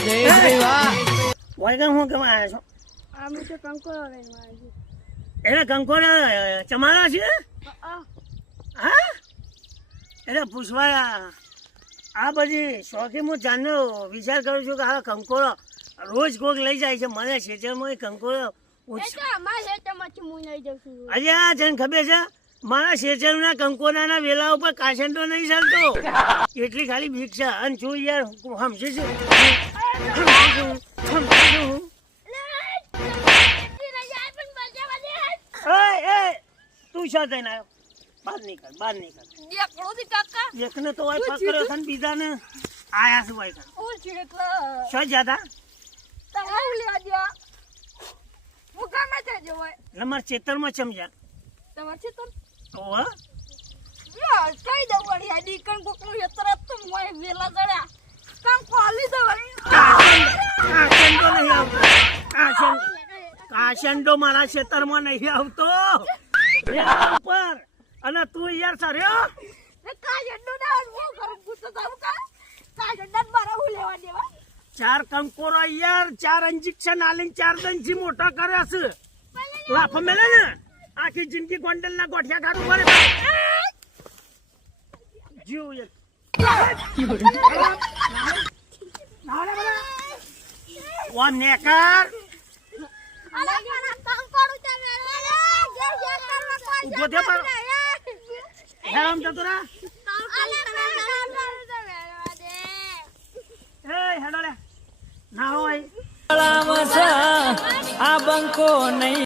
જય શ્રી વાહ. વળગણ હું કેમ આવ્યા છો? આમ તો કંકોડો લઈને આવ્યો એને કંકોડા ચમારા છે? છું. હા એટલે પૂછવા આ બધી શોખી હું જાણનો વિચાર કરું છું કે આ કંકોડો રોજ કોક લઈ જાય છે મને ખેતરમાં કંકોડો એ તો અમારા ખેતરમાંથી હું લઈ જાઉં છું. અલ્યા તને ખબર છે મારા શેચરના કંકોડાના વેલા ઉપર કાસંડો નહીં ચાલતો એટલી ખાલી બીક છે અને જો યાર સમજે છે તું શા થઈને આવ્યો? બહાર નીકળ એકને તો હોય પકડ્યો છે ને બીજાને આયા છે હોય શા જ્યાદા એટલે મારા ચેતરમાં ચમજ્યા ઓહ કાશંડો મારા ખેતરમાં નહીં આવતો ઉપર અને તું યાર સર્યો ચાર કંકોરો યાર 4 ઇન્જેક્શન આલીને 4 દંજી મોટા કર્યા છે લાફ મેલે ને આખી જિંદગી ગોંડલ ના ગોઠિયા કાઢું પડે જીવ એક વા નેકર ઉભો થયો પર હેરામ જતો રા એ હેડો લે ના હોય આ બંકો નહીં